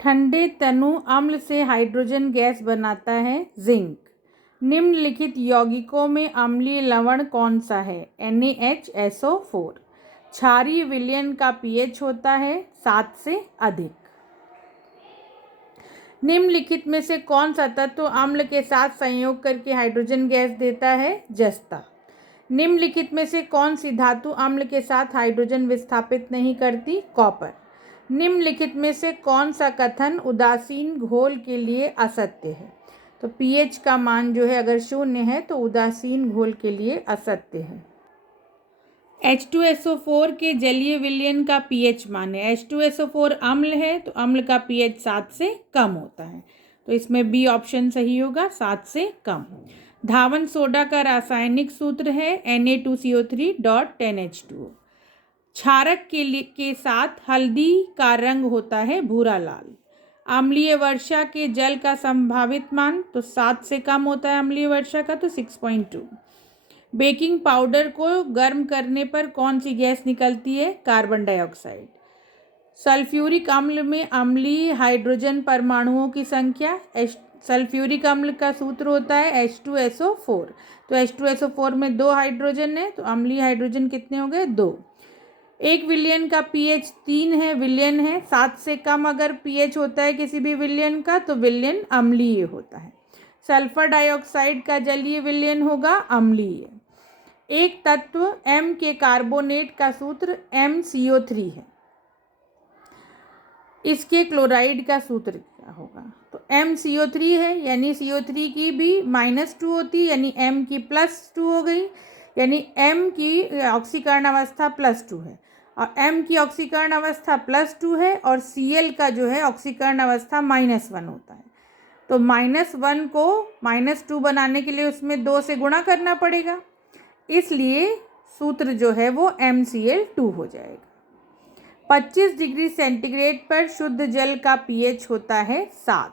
ठंडे तनु अम्ल से हाइड्रोजन गैस बनाता है जिंक। निम्नलिखित यौगिकों में अम्लीय लवण कौन सा है? NaHSO4। क्षारीय विलयन का pH होता है 7 से अधिक। निम्नलिखित में से कौन सा तत्व अम्ल के साथ संयोग करके हाइड्रोजन गैस देता है? जस्ता। निम्नलिखित में से कौन सी धातु अम्ल के साथ हाइड्रोजन विस्थापित नहीं करती? कॉपर। निम्नलिखित में से कौन सा कथन उदासीन घोल के लिए असत्य है? तो pH का मान जो है अगर 0 है तो उदासीन घोल के लिए असत्य है। H2SO4 के जलीय विलयन का pH मान है। H2SO4 अम्ल है तो अम्ल का pH 7 से कम होता है, तो इसमें B ऑप्शन सही होगा, 7 से कम। धावन सोडा का रासायनिक सूत्र है Na2CO3.10H2O। क्षारक के साथ हल्दी का रंग होता है भूरा लाल। अम्लीय वर्षा के जल का संभावित मान तो 7 से कम होता है अम्लीय वर्षा का, तो 6.2। बेकिंग पाउडर को गर्म करने पर कौन सी गैस निकलती है? Carbon dioxide. सल्फ्यूरिक अम्ल में अम्लीय हाइड्रोजन परमाणुओं की संख्या, सल्फ्यूरिक अम्ल का सूत्र होता है H2SO4। तो H2SO4 में 2 हाइड्रोजन है तो अम्लीय हाइड्रोजन कितने हो गए? 2। एक विलयन का pH 3 है, विलयन है। 7 से कम अगर pH होता है किसी भी विलयन का तो विलयन अम्लीय होता है। सल्फर डाइऑक्साइड का जलीय विलयन होगा अम्लीय। एक तत्व M के कार्बोनेट का सूत्र MCO3 है, इसके क्लोराइड का सूत्र क्या होगा? तो MCO3 है यानी CO3 की भी -2 होती है, यानी M की +2 हो गई, यानी M की ऑक्सीकरण अवस्था +2 है और M की ऑक्सीकरण अवस्था +2 है और Cl का जो है ऑक्सीकरण अवस्था -1 होता है। तो -1 को -2 बनाने के लिए उसमें 2 से गुणा करना पड़ेगा, इसलिए सूत्र जो है वो MCl2 हो जाएगा। 25 डिग्री सेंटीग्रेड पर शुद्ध जल का pH होता है 7।